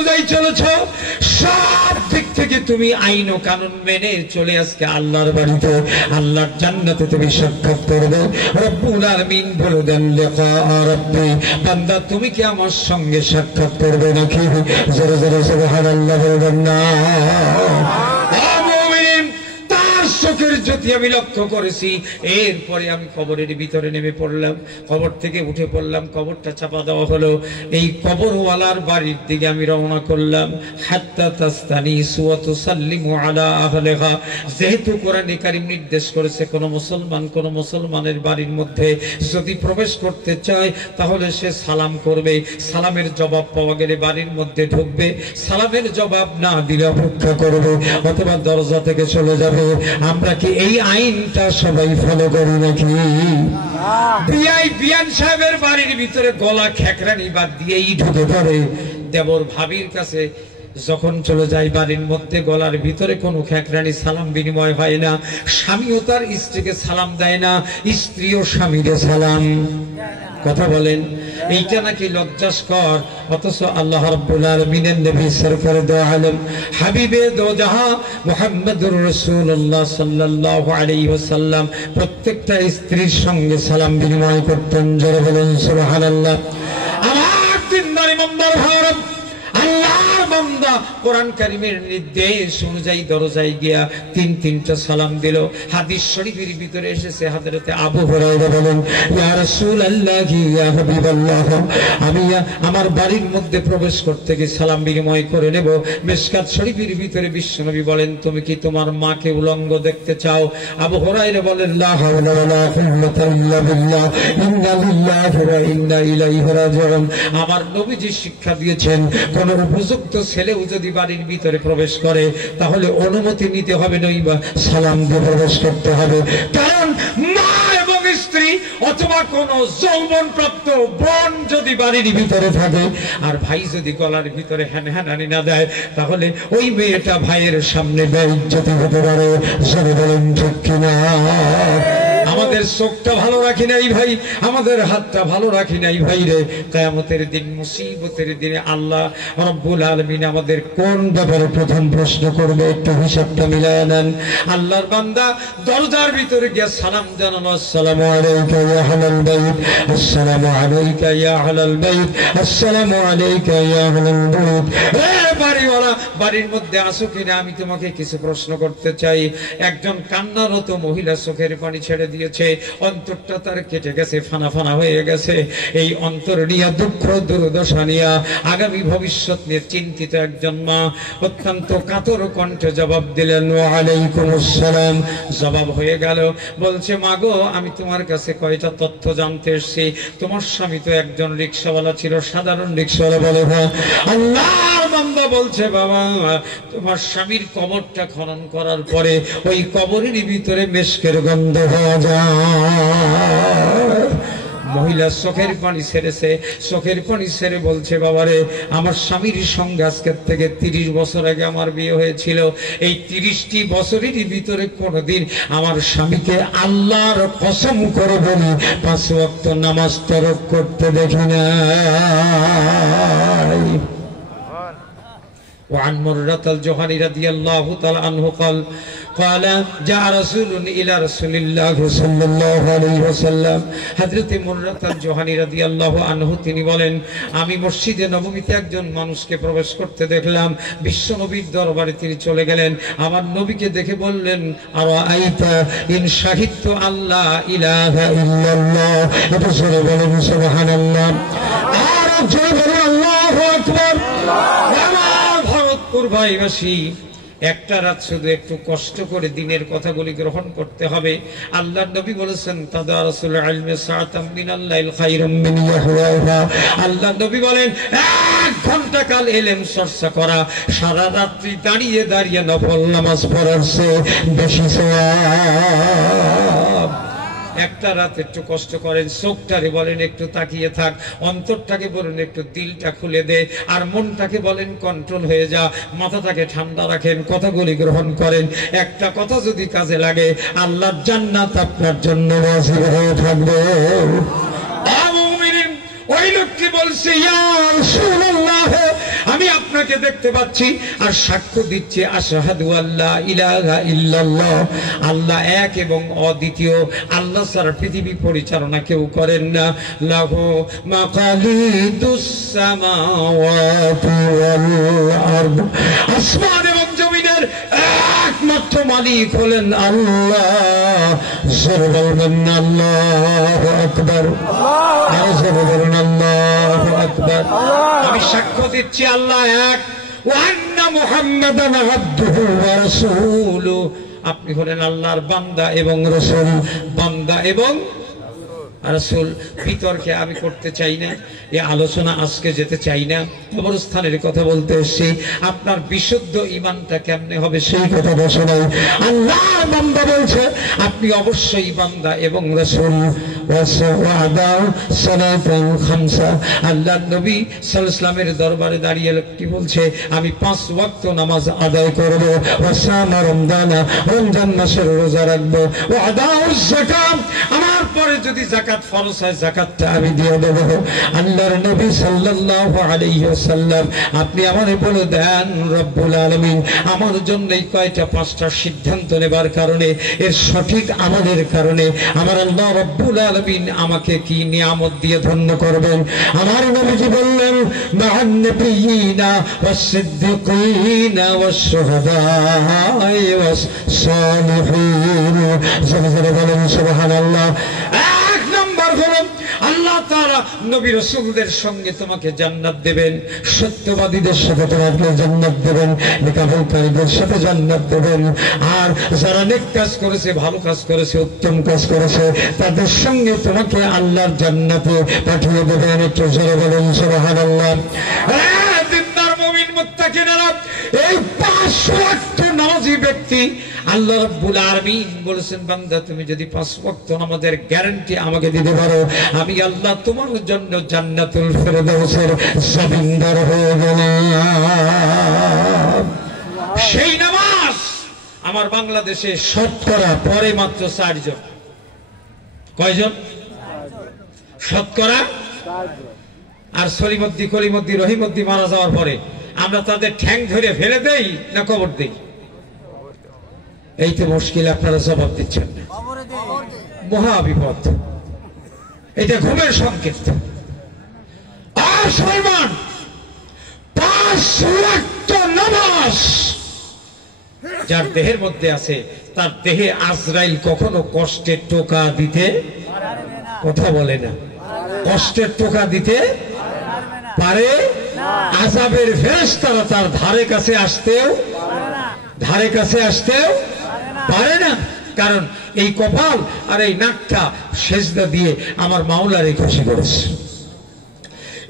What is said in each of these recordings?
অনুযায়ী চলেছো, সব দিক থেকে তুমি আইন ও কানুন মেনে চলে আজকে আল্লাহর বাড়িতে, আল্লাহর জান্নাতে তুমি সাক্ষাৎ করবে। রব্বুল আলামিন বলে দেন, লিকা রাব্বি, বান্দা তুমি কি আমার সঙ্গে সাক্ষাৎ করবে নাকি? জোরে জোরে সুবহানাল্লাহ বলবেন না? চোখের জ্যোতি আমি লক্ষ্য করেছি। এরপরে আমি কবরের ভিতরে নেমে পড়লাম, কবর থেকে উঠে পড়লাম, কবরটা চাপা দেওয়া হলো। এই কবরওয়ালার বাড়ির দিকে আমি রওনা করলাম। হাত্তা তাস্তানিসু ওয়া তুসাল্লিমু আলা আহলিহা, যেহেতু কোরআনে কারীম নির্দেশ করেছে কোন মুসলমানের বাড়ির মধ্যে যদি প্রবেশ করতে চায় তাহলে সে সালাম করবে, সালামের জবাব পাওয়া গেলে বাড়ির মধ্যে ঢুকবে, সালামের জবাব না দিলে অপেক্ষা করবে অথবা দরজা থেকে চলে যাবে। আমরা কি এই আইনটা সবাই ফলো করি নাকি? বিয়ান সাহেবের বাড়ির ভিতরে গলা খেকরানি বাদ দিয়েই ঢুকে পড়ে। দেবর ভাবির কাছে যখন চলে যায় বাড়ির মধ্যে গলার ভিতরে কোনো খেকরানি সালাম বিনিময় হয় না। স্বামীও তার স্ত্রীকে সালাম দেয় না, স্ত্রীও স্বামীকে সালাম। কথা বলেন, এইটা নাকি লজ্জাস্কর। অথচ আল্লাহ রাব্বুল আলামিনের নবী সরকার দো আলম হাবিবে দো জাহাঁ মুহাম্মদুর রাসূলুল্লাহ সাল্লাল্লাহু আলাইহি ওয়াসাল্লাম প্রত্যেকটা স্ত্রীর সঙ্গে সালাম বিনিময় করতেন। জোরে বলেন সুবহানাল্লাহ। আমার দিনদার ইমানদার ভাইরা, আল্লাহর বান্দা কোরআন কারীমের নির্দেশ অনুযায়ী দরজায় গিয়া তিনটা সালাম দিল। হাদিস শরীফের ভিতরে এসেছে, হযরতে আবু হুরায়রা বলেন, ইয়া রাসূলুল্লাহ, ইয়া হাবিবাল্লাহ, আমি আমার বাড়ির মধ্যে প্রবেশ করতে গিয়ে সালাম বিনিময় করে নেব। মিশকাত শরীফের ভিতরে বিশ্বনবী বলেন, তুমি কি তোমার মাকে উলঙ্গ দেখতে চাও? আবু হুরায়রা বলেন, লা হাওলা ওয়ালা কুওয়াতা ইল্লা বিল্লাহ, ইন্না লিল্লাহি ওয়া ইন্না ইলাইহি রাজিউন। আমার নবীজি শিক্ষা দিয়েছেন, কোন উপযুক্ত ছেলেও যদি বাড়ির ভিতরে প্রবেশ করে তাহলে অনুমতি নিতে হবে, নইবা সালাম দিয়ে প্রবেশ করতে হবে। কারণ মা এবং স্ত্রী অথবা কোন যৌবন প্রাপ্ত বোন যদি বাড়ির ভিতরে থাকে আর ভাই যদি গলার ভিতরে হ্যানহ্যানানি না দেয় তাহলে ওই মেয়েটা ভাইয়ের সামনে বেইজ্জতি হতে পারে। সবাই বলেন ঠিক কিনা? আমাদের চোখটা ভালো রাখি নাই ভাই, আমাদের হাতটা ভালো রাখি নাই ভাই রে, কিয়ামতের দিন মুসিবতের দিনে আল্লাহ রাব্বুল আলামিন আমাদের কোন ব্যাপারে প্রথম প্রশ্ন করবে একটু হিসাবটা মিলায় নেন। আল্লাহর বান্দা দরজার ভিতরে গিয়ে সালাম জানানো, আসসালামু আলাইকা ইয়া আহলাল বাইত, আসসালামু আলাইকা ইয়া আহলাল বাইত, আসসালামু আলাইকা ইয়া আহলাল বাইত। বাড়িওয়ালা, বাড়ির মধ্যে আসো কিনা, আমি তোমাকে কিছু প্রশ্ন করতে চাই। একজন কান্নারত মহিলা চোখের পানি ছেড়ে দিয়েছে, অন্তরটা তার কেটে গেছে, ফানা ফানা হয়ে গেছে। এই অন্তর নিয়ে দুঃখ দুর্দশা নিয়ে আগামী ভবিষ্যৎ নিয়ে চিন্তিত একজন মা অত্যন্ত কাতর কণ্ঠে জবাব দিলেন, ওয়া আলাইকুমুস সালাম। জবাব হয়ে গেল, বলছে, মাগো আমি তোমার কাছে কয়টা তথ্য জানতে এসেছি। তোমার স্বামী তো একজন রিকশাওয়ালা ছিল, সাধারণ রিকশাওয়ালা। বলে, হ্যাঁ। আল্লাহর বান্দা বলছে, বাবা তোমার স্বামীর কবরটা খনন করার পরে ওই কবরের ভিতরে মেশকের গন্ধ হওয়া যায়। মহিলা চোখের পানি ছেড়েছে, চোখের পানি ছেড়ে বলছে, বাবারে আমার স্বামীর সঙ্গে আজকের থেকে 30 বছর আগে আমার বিয়ে হয়েছিল। এই 30টি বছরের ভিতরে কোনদিন আমার স্বামীকে আল্লাহর কসম করে বলি 5 ওয়াক্ত নামাজ তরক করতে দেখি না। وعن مرة الجهني رضي الله تعالى عنه قال جاء رسول إلى رسول الله صلى الله عليه وسلم। হযরত মুররাত আল-জুহানী রাদিয়াল্লাহু আনহু তিনি বলেন, আমি মসজিদে নববীতে একজন মানুষকে প্রবেশ করতে দেখলাম। বিশ্ব নবীর দরবারে তিনি চলে গেলেন, আমার নবীকে দেখে বললেন, আরাআইতা ইন শাহিদতু আল্লা ইলাহা ইল্লাল্লাহ। এটা জোরে বলেন সুবহানাল্লাহ। আর জোরে বলেন আল্লাহু আকবার। ভাইবাসী, একটা রাত শুধু একটু কষ্ট করে দিনের কথাগুলি গ্রহণ করতে হবে। আল্লাহর নবী বলেছেন, তাদারাসুল ইলমি সাআতাম মিনাল লাইল খায়রুম মিন ইয়াহওয়াহা। আল্লাহর নবী বলেন, 1 ঘন্টা কাল ইলম চর্চা করা সারা রাত্রি দাঁড়িয়ে দাঁড়িয়ে নফল নামাজ পড়ার চেয়ে বেশি সওয়াব। একটা রাত একটু কষ্ট করেন, চোখটারে বলেন একটু তাকিয়ে থাক, অন্তরটাকে বলেন একটু দিলটা খুলে দে, আর মনটাকে বলেন কন্ট্রোল হয়ে যা, মাথাটাকে ঠান্ডা রাখেন, কথাগুলি গ্রহণ করেন। একটা কথা যদি কাজে লাগে আল্লাহর জান্নাত আপনার জন্য ওয়াজিব হয়ে থাকবে। ওই লোকটি বলছে, ইয়া রাসূলুল্লাহ আমি আপনাকে দেখতে পাচ্ছি আর সাক্ষ্য দিচ্ছি আশহাদু আল্লা ইলাহা ইল্লাল্লাহ, আল্লাহ এক এবং অদ্বিতীয়, আল্লাহ ছাড়া পৃথিবী পরিচালনা কেউ করেন না। লাহু মাকালিদুস সামাওয়াতি ওয়াল আরদ, আসমান এবং জমিনের একমাত্র মালিক হলেন আল্লাহ। জোরে বলবেন আল্লাহু আকবার, আরো জোরে বলুন আল্লাহু আকবার। আমি সাক্ষ্য দিচ্ছি আল্লাহ এক, ওয়া আন্না মুহাম্মাদান আবদুহু ওয়া রাসূলুহু, আপনি হলেন আল্লাহর বান্দা এবং রাসূল, বান্দা এবং রাসূল। বিতর্কে আমি করতে চাই না, এই আলোচনা আজকে যেতে চাই না, কবরস্থানের কথা বলতে এসেছি। আপনার বিশুদ্ধ ঈমানটা কেমনে হবে সেই কথা শোনাই। আল্লাহর বান্দা বলছে আপনি অবশ্যই বান্দা এবং রাসূল। আল্লাহর নবী সাল্লাল্লাহু আলাইহি ওয়াসাল্লামের দরবারে দাঁড়িয়ে লোকটি বলছে আমি 5 ওয়াক্ত নামাজ আদায় করব, রমজান মাসের রোজা রাখবো, আমার পরে যদি যাকাত ফরজ হয় যাকাতটা আমি দিয়ে দেব। আল্লাহর নবী সাল্লাল্লাহু আলাইহি ওয়াসাল্লাম আপনি আমারে বলে দেন রব্বুল আলামিন আমার জন্য এই কয়টা 5টা সিদ্ধান্ত নেবার কারণে, এর সঠিক আমলের কারণে আমার আল্লাহ রব্বুল আলামিন আমাকে কি নিয়ামত দিয়ে ধন্য করবেন। আমার নবীজি বললেন মা'আন নাবিয়িনা ওয়াস সিদ্দিকিনা ওয়াস শুহাদা'i ওয়াস সালিহিন। জোরে বলেন সুবহানাল্লাহ। এক নম্বর হলো আল্লাহ তাআলা নবী রাসূলদের সঙ্গে তোমাকে জান্নাত দেবেন, সত্যবাদীদের সাথে তোমাকে জান্নাত দেবেন, নেকামলকারীদের সাথে জান্নাত দেবেন। আর যারা নেক কাজ করেছে, ভালো কাজ করেছে, উত্তম কাজ করেছে, তাদের সঙ্গে তোমাকে আল্লাহর জান্নাতে পাঠিয়ে দেবেন। একটু জোরে বলেন সুবহানাল্লাহ। দিনদার মুমিন মুত্তাকিনেরা, এই 5 ওয়াক্ত নামাজি ব্যক্তি আল্লাহ রাব্বুল আলামিন বলেছেন বান্দা তুমি যদি 5 ওয়াক্ত নামাজের গ্যারান্টি আমাকে দিতে পারো, আমি আল্লাহ তোমার জন্য জান্নাতুল ফেরদাউসের জমিনদার হয়ে গেলাম। সেই নামাজ আমার বাংলাদেশে শতকরা পরে মাত্র 4 জন। কয়জন? শতকরা। আর সলিমদ্দি কলিমদ্দি রহিমদ্দি মারা যাওয়ার পরে আমরা তাদের ঠ্যাং ধরে ফেলে দেই না কবর দেই? এই তো মুশকিল, আপনারা জবাব দিচ্ছেন না। মহা বিপদ, এটা ঘুমের সংকেত। আর সলমান 5 ওয়াক্ত নামাজ যার দেহের মধ্যে আছে, তার দেহে আজরাইল কখনো কষ্টের টোকা দিতে, কথা বলে না, কষ্টের টোকা দিতে পারে। আযাবের ফেরেশতারা তার ধারে কাছে আসতেও পারে না। কারণ এই কপাল আর এই নাকটা সেজদা দিয়ে আমার মাওলারে খুশি করেছে।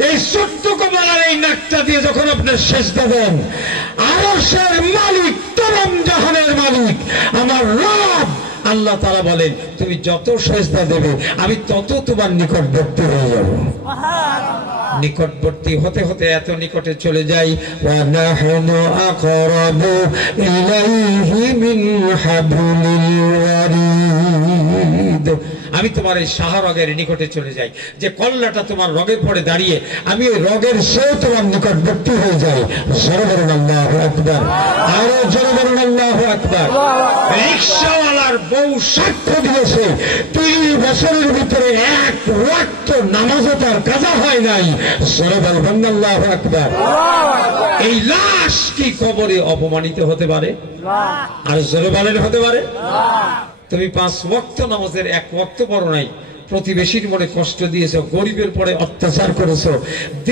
এই ছোট্ট কপাল আর এই নাকটা দিয়ে যখন আপনার সেজদা দেন, আরশের মালিক, তমাম জাহানের মালিক আমার রব আল্লাহ তাআলা বলেন তুমি যত সেজদা দেবে আমি তত তোমার নিকটবর্তী হয়ে যাব। নিকটবর্তী হতে হতে এত নিকটে চলে যাই, ওয়া নাহনু আকরাবু ইলাইহি মিন হাবলিল ওয়ারিদ, আমি তোমার এই শাহরগের নিকটে চলে যাই, যে কল্লাটা তোমার রগের পরে দাঁড়িয়ে আমি ওই রগের সেও তোমার নিকটবর্তী হয়ে যাই। জোরে বলুন আল্লাহু আকবার, আরো জোরে বলুন আল্লাহু আকবার। রিকশাওয়ালার বউ সাক্ষ্য দিয়েছে 3 বছরের ভিতরে 1 ওয়াক্ত নামাজও তার কাজা হয় নাই। জোরে বলবেন আল্লাহু আকবার। এই লাশ কি কবরে অপমানিত হতে পারে? আর জোরে বলেন হতে পারে? তুমি 5 ওয়াক্ত নামাজের 1 ওয়াক্ত পড়ো নাই, প্রতিবেশীর মনে কষ্ট দিয়েছো, গরিবের পরে অত্যাচার করেছো,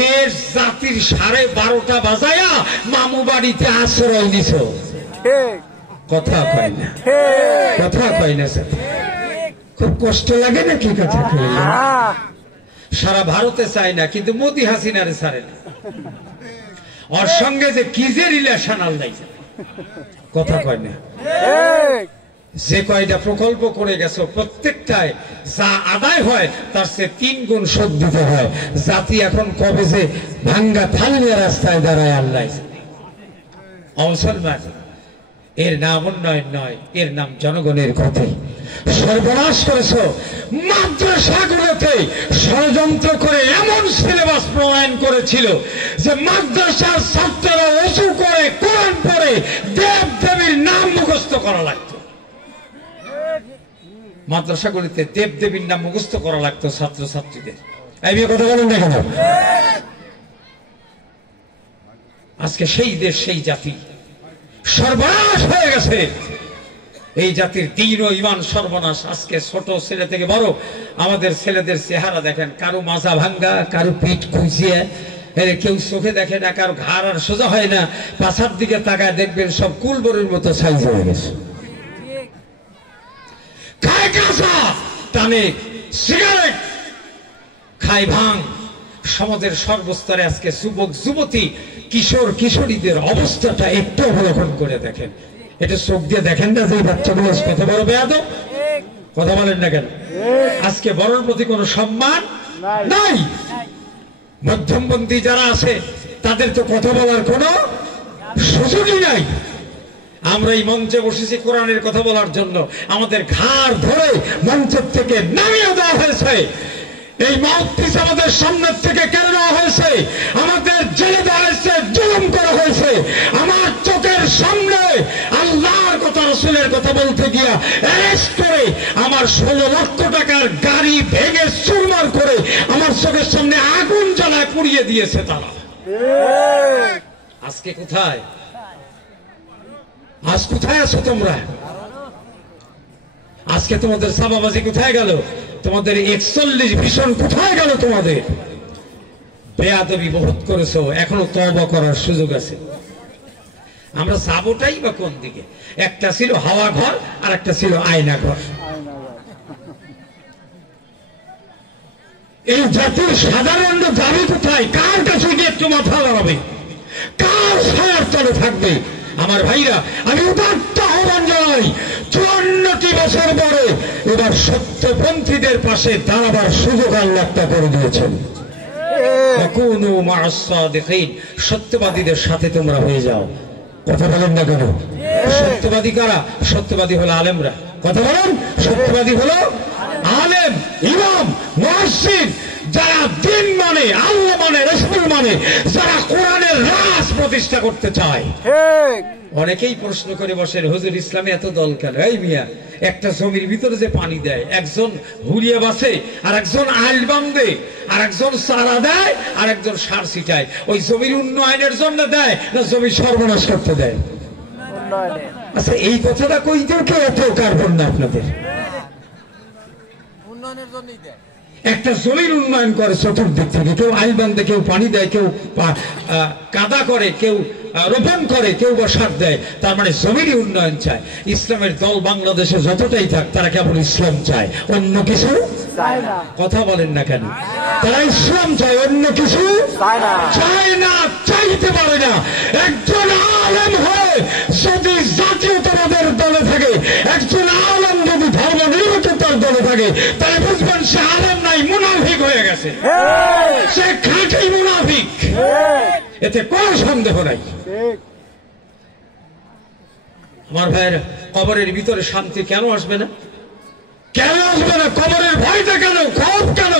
দেশ জাতির 12:30 বাজায়া মামু বাড়িতে আশ্রয় নিছো। কথা কয় না, কথা কয় না স্যার, খুব কষ্ট লাগে না কি কথা কইলে? সারা ভারতে চায় না, কিন্তু মোদি হাসিনারে ছাড়ে না। ওর সঙ্গে যে কি যে রিলেশন আল্লাহ, কথা কয় না। যে কয়টা প্রকল্প করে গেছো প্রত্যেকটায় যা আদায় হয় তার চেয়ে 3 গুণ শোধ দিতে হয়। জাতি এখন কবে যে ভাঙ্গা থালিয়া রাস্তায় দাঁড়ায় আল্লাহ। মুসলমান এর নাম উন্নয়ন নয়, এর নাম জনগণের ক্ষতি। সর্বনাশ করেছো। মাদ্রাসাগুলোতে ষড়যন্ত্র করে এমন সিলেবাস প্রণয়ন করেছিল যে মাদ্রাসার ছাত্ররা উঁচু করে কোরআন পড়ে দেব দেবীর নাম মুখস্থ করা লাগতো। মাদ্রাসাগুলিতে দেব দেবীর নাম মুখস্থ করা লাগতো ছাত্র ছাত্রীদের। এই নিয়ে কথা বলেন না কেন? আজকে সেই দেশ, সেই জাতি সর্বনাশ হয়ে গেছে। এই জাতির দ্বীন ও ঈমান সর্বনাশ। আজকে ছোট ছেলে থেকে বড় আমাদের ছেলেদের চেহারা দেখেন, কারো মাজা ভাঙ্গা, কারো পিঠ খুঁজিয়ে, কেউ চোখে দেখে না, কারো ঘাড় আর সোজা হয় না, পাছার দিকে তাকায় দেখবেন সব কুলবরের মতো সাইজ হয়ে গেছে। খায় কাঁচা, টানে সিগারেট, খায় ভাঙ। সমাজের সর্বস্তরে আজকে যুবক যুবতী, কিশোর কিশোরীদের অবস্থাটা একটু অবলোকন করে দেখেন। এটা চোখ দিয়ে দেখেন না যে বাচ্চাগুলো কত বড় বেয়াদব? কথা বলেন না কেন? আজকে বড়র প্রতি কোনো সম্মান নাই। মধ্যমপন্থী যারা আছে তাদের তো কথা বলার কোনো সুযোগই নাই। আমরা এই মঞ্চে বসেছি কোরআনের কথা বলার জন্য, আমাদের ঘাড় ধরে মঞ্চের থেকে নামিয়ে দেওয়া হয়েছে। এই মাউথপিস আমাদের সামনের থেকে কেড়ে নেওয়া হয়েছে, আমাদের জেলে দেওয়া হয়েছে, জুলুম করা হয়েছে। আমার চোখের সামনে আল্লাহর কথা, রাসূলের কথা বলতে গিয়া অ্যারেস্ট করে আমার 16 লক্ষ টাকার গাড়ি ভেঙে চুরমার করে আমার চোখের সামনে আগুন জ্বালায় পুড়িয়ে দিয়েছে তারা। আজকে কোথায়? আজ কোথায় আছো তোমরা? আজকে তোমাদের সাবাবাজি কোথায় গেল? তোমাদের 41 ভীষণ কোথায় গেল? তোমাদের বেয়াদবি বহুত করেছো, এখনো তওবা করার সুযোগ আছে। আমরা যাবোটাই বা কোন দিকে? একটা ছিল হাওয়া ঘর আর একটা ছিল আয়না ঘর। এই জাতির সাধারণ দাবি কোথায়? কার কাছে গিয়ে একটু মাথা লড়াবে? কার ছায়ার তলে থাকবে? আমার ভাইরা, আমি উদাত্ত আহ্বান জানাই, 54টি বছর পরে এবার সত্যপন্থীদের পাশে দাঁড়াবার সুযোগ আল্লাহ করে দিয়েছেন। সত্যবাদীদের সাথে তোমরা হয়ে যাও। কথা বলেন না কেন? সত্যবাদী কারা? সত্যবাদী হলো আলেমরা। কথা বলেন, সত্যবাদী হলো আলেম, ইমাম, মুয়াজ্জিন, যারা দিন মানে, আল্লাহ মানে, রাসূল মানে, যারা কোরআনের রাজ প্রতিষ্ঠা করতে চায়। অনেকেই প্রশ্ন করে বসেন, হুজুর ইসলামে এত দল কেন? এই মিয়া, একটা জমির ভিতরে যে পানি দেয়, একজন হুড়িয়ে বাসে, আর একজন আইল বান্ধে, আর একজন চারা দেয়, আর একজন সার ছিটায়। ওই জমির উন্নয়নের জন্য দেয় না জমি সর্বনাশ করতে দেয়? আচ্ছা, এই কথাটা কইতেও কেউ এত কার্বন না আপনাদের? উন্নয়নের জন্যই দেয়। একটা জমির উন্নয়ন করে চতুর্দিক থেকে, কেউ আইল বান্ধে, কেউ পানি দেয়, কেউ কাদা করে, কেউ রোপণ করে, কেউ বা সার দেয়। তার মানে জমিরই উন্নয়ন চায়। ইসলামের দল বাংলাদেশে যতটাই থাক, তারা কেবল ইসলাম চায়, অন্য কিছু কথা বলেন না কেন? তারা ইসলাম চায়, অন্য কিছু চায় না, চাইতে পারে না। একজন আলেম হয়ে যদি জাতীয়তাবাদের দলে থাকে, একজন আলেম যদি ধর্ম নিরপেক্ষতার দলে থাকে, তাহলে বুঝবেন সে আলেম নাই, মুনাফিক হয়ে গেছে। সে খাঁটি মুনাফিক, এতে কোনো সন্দেহ নাই। আমার ভাইয়ের, কবরের ভিতরে শান্তি কেন আসবে না? কেন আসবে না? কবরের ভয়টা কেন? ক্ষোভ কেন?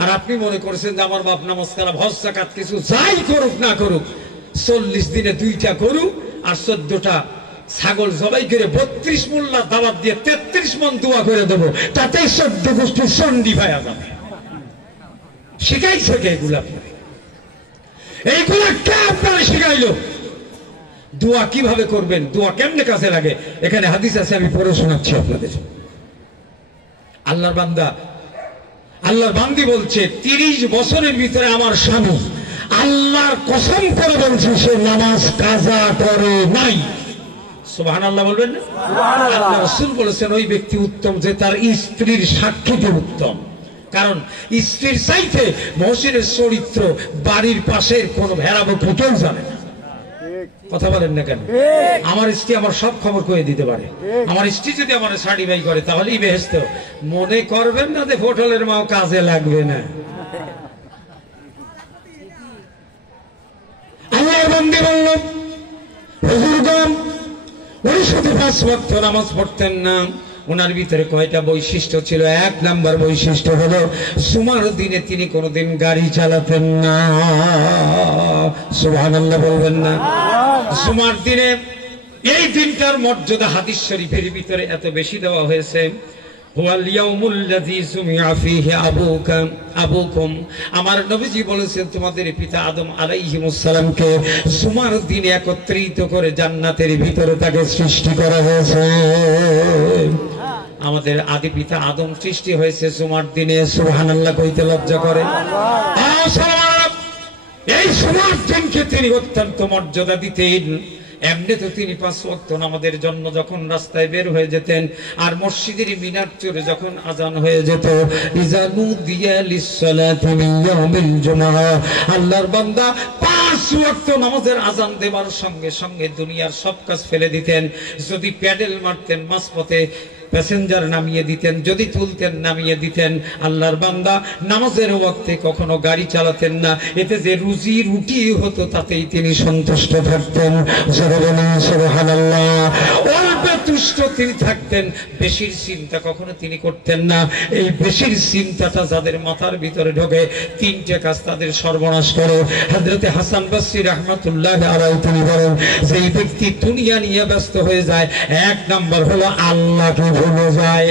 আর আপনি মনে করছেন যে আমার বাপ নামাজ কালাম হজ যাকাত কিছু যাই করুক না করুক, 40 দিনে 2টা গরু আর 14টা ছাগল জবাই করে 32 মোল্লা দাওয়াত দিয়ে 33 মন দোয়া করে দেবো, তাতেই 14 গোষ্ঠী চন্ডী ভাইয়া যাবে। শিখাইছে কে এগুলো? আপনার এইগুলা কে আপনারা শিখাইলো? দোয়া কিভাবে করবেন, দোয়া কেমনে কাজে লাগে, এখানে হাদিস আছে, আমি পড়ে শোনাচ্ছি আপনাদের। আল্লাহর বান্দা, আল্লাহর বান্দি বলছে, 30 বছরের ভিতরে আমার স্বামী আল্লাহর কসম করে বলছে সে নামাজ কাজা করে নাই। সুবহানাল্লাহ বলবেন না? আল্লাহ রাসূল বলেছেন ওই ব্যক্তি উত্তম যে তার স্ত্রীর সাক্ষীতে উত্তম। কারণ স্ত্রীর চাইতে মহসিনের চরিত্র বাড়ির পাশের কোন ভেড়া বকরি কেউ জানে না। কথা বলেন না কেন? আমার স্ত্রী আমার সব খবর কয়ে দিতে পারে। আমার স্ত্রী যদি আমার সার্টিফাই করে তাহলেই বেহেশত। মনে করবেন না যে হোটেলের মাও কাজে লাগবে না। আল্লাহর বান্দা বলল, হুজুরগণ উনি শুধু 5 ওয়াক্ত নামাজ পড়তেন না, ওনার ভিতরে কয়টা বৈশিষ্ট্য ছিল। 1 নাম্বার বৈশিষ্ট্য হলো জুমার দিনে তিনি কোনোদিন গাড়ি চালাতেন না। সুবহানাল্লাহ বলবেন না? জুমার দিনে, এই দিনটার মর্যাদা হাদিস শরীফের ভিতরে এত বেশি দেওয়া হয়েছে। হুয়াল ইয়াউমুল লাযী সুমিআ ফীহি আবুকুম, আমার নবীজি বলেছেন তোমাদের পিতা আদম আলাইহিস সালামকে জুমার দিনে একত্রিত করে জান্নাতের ভিতরে তাকে সৃষ্টি করা হয়েছে। আমাদের আদি পিতা আদম সৃষ্টি হয়েছে জুমার দিনে। সুবহানাল্লাহ কইতে লজ্জা করে? এই জুমার দিনকে তিনি অত্যন্ত মর্যাদা দিতেন। এমনি তো তিনি 5 ওয়াক্ত নামাজের জন্য যখন রাস্তায় বের হয়ে যেতেন, আর মসজিদের মিনার চড়ে যখন আজান হয়ে যেত, ইজা নুদিয়া লিসসালাতি মিন ইয়াউমিল জুমআহ, আল্লাহর বান্দা 5 ওয়াক্ত নামাজের আজান দেওয়ার সঙ্গে সঙ্গে দুনিয়ার সব কাজ ফেলে দিতেন। যদি প্যাডেল মারতেন মাঝপথে প্যাসেঞ্জার নামিয়ে দিতেন, যদি তুলতেন নামিয়ে দিতেন। আল্লাহর বান্দা নামাজের ওয়াক্তে কখনো গাড়ি চালাতেন না। এতে যে রুজি রুটি হতো তাতেই তিনি সন্তুষ্ট থাকতেন। সুবহানাল্লাহ। অল্পে তুষ্ট তিনি থাকতেন, বেশির চিন্তা কখনো তিনি করতেন না। এই বেশির চিন্তাটা যাদের মাথার ভিতরে ঢোকে, 3টে কাজ তাদের সর্বনাশ করে। হযরতে হাসান বসরি রাহমাতুল্লাহ আলাইহি তিনি বলেন, যেই ব্যক্তি দুনিয়া নিয়ে ব্যস্ত হয়ে যায়, 1 নাম্বার হলো আল্লাহকে ভুলে যায়।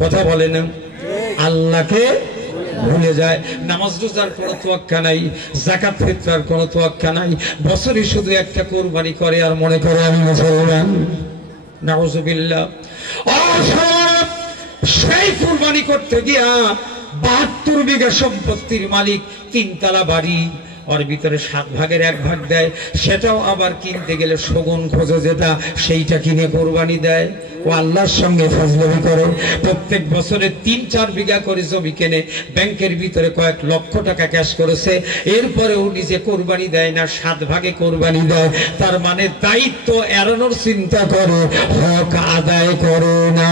কথা বলে না? আল্লাহকে ভুলে যায়। নামাজ রোজার কোনো তোয়াক্কা নাই, যাকাত ফিতরার কোনো তোয়াক্কা নাই। বছরে শুধু একটা কুরবানি করে আর মনে করে আমি মুসলমান। নাউযুবিল্লাহ। সেই কুরবানি করতে গিয়া 72 বিঘা সম্পত্তির মালিক, 3 তলা বাড়ি, ওর ভিতরে 7 ভাগের 1 ভাগ দেয়। সেটাও আবার কিনতে গেলে শগুন খোঁজে যেটা, সেইটা কিনে কোরবানি দেয়। ও আল্লাহর সঙ্গে ফাজলামি করে। প্রত্যেক বছরে 3-4 বিঘা করে জমি কেনে, ব্যাংকের ভিতরে কয়েক লক্ষ টাকা ক্যাশ করেছে। এরপরেও নিজে কোরবানি দেয় না, 7 ভাগে কোরবানি দেয়। তার মানে দায়িত্ব এড়ানোর চিন্তা করে, হক আদায় করে না।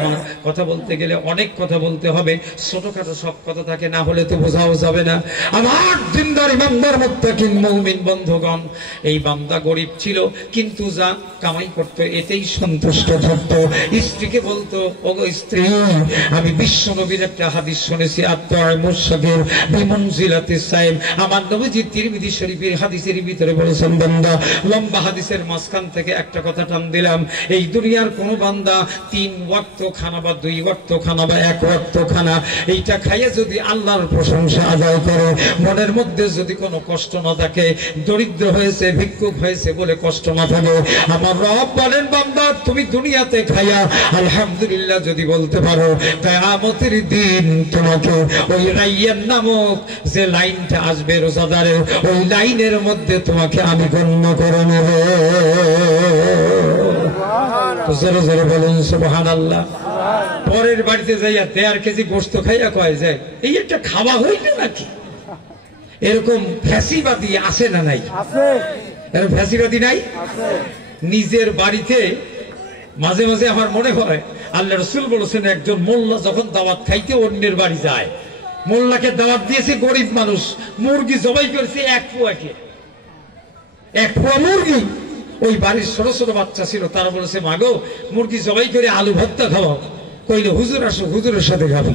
আমার কথা বলতে গেলে অনেক কথা বলতে হবে, ছোটখাটো সব কথা থাকে, না হলে তো বোঝাও যাবে না। আমার দিনদার ইমানদার মুত্তাকিন মুমিন বন্ধুগণ, এই বান্দা গরিব ছিল, কিন্তু যা কামাই করতো এতেই সন্তুষ্ট থাকতো। স্ত্রীকে বলতো, ওগো স্ত্রী, আমি বিশ্ব নবীর একটা হাদিস শুনেছি, আত-তা'ইমুস-সাগীর বিমানজিলাতিস সাইম। আমার নবীজি তিরমিজি শরীফের হাদিসের ভিতরে বলেছেন, বান্দা, লম্বা হাদিসের মাঝখান থেকে একটা কথা টান দিলাম। এই দুনিয়ার কোন বান্দা 3 ওয়াক্ত খানা বা 2 ওয়াক্ত খানা বা 1 ওয়াক্ত খানা, এইটা খাইয়ে যদি আল্লাহর প্রশংসা আদায় করে, মনের মধ্যে যদি কোনো কষ্ট না থাকে, দরিদ্র হয়েছে ভিক্ষুক হয়েছে বলে কষ্ট না থাকে, আমার রব বলেন, বান্দা তুমি দুনিয়াতে খাইয়া আলহামদুলিল্লাহ যদি বলতে পারো, কিয়ামতের দিন তোমাকে ওই রাইয়ান নামক যে লাইনটা আসবে রোজাদারের, ওই লাইনের মধ্যে তোমাকে আমি গণ্য করে নেব। জোরে জোরে বলুন সুবহানাল্লাহ। পরের বাড়িতে যাইয়া 1.5 কেজি গোশত খাইয়া কয় যায়, এই একটা খাওয়া হইল নাকি? এরকম ফ্যাসিবাদী আছে না নাই? এরকম ফ্যাসিবাদী নাই? নিজের বাড়িতে মাঝে মাঝে আমার মনে হয় আল্লাহ রাসূল বলেছেন, একজন মোল্লা যখন দাওয়াত খাইতে অন্যের বাড়ি যায়, মোল্লাকে দাওয়াত দিয়েছে গরিব মানুষ, মুরগি জবাই করেছে 1 পোয়াকে, 1 পোয়া মুরগি। ওই বাড়ির ছোট ছোট বাচ্চা ছিল, তারা বলেছে, মাগো মুরগি জবাই করে আলু ভর্তা খাওয়াও। কইলে, হুজুর আসো, হুজুরের সাথে খাবি।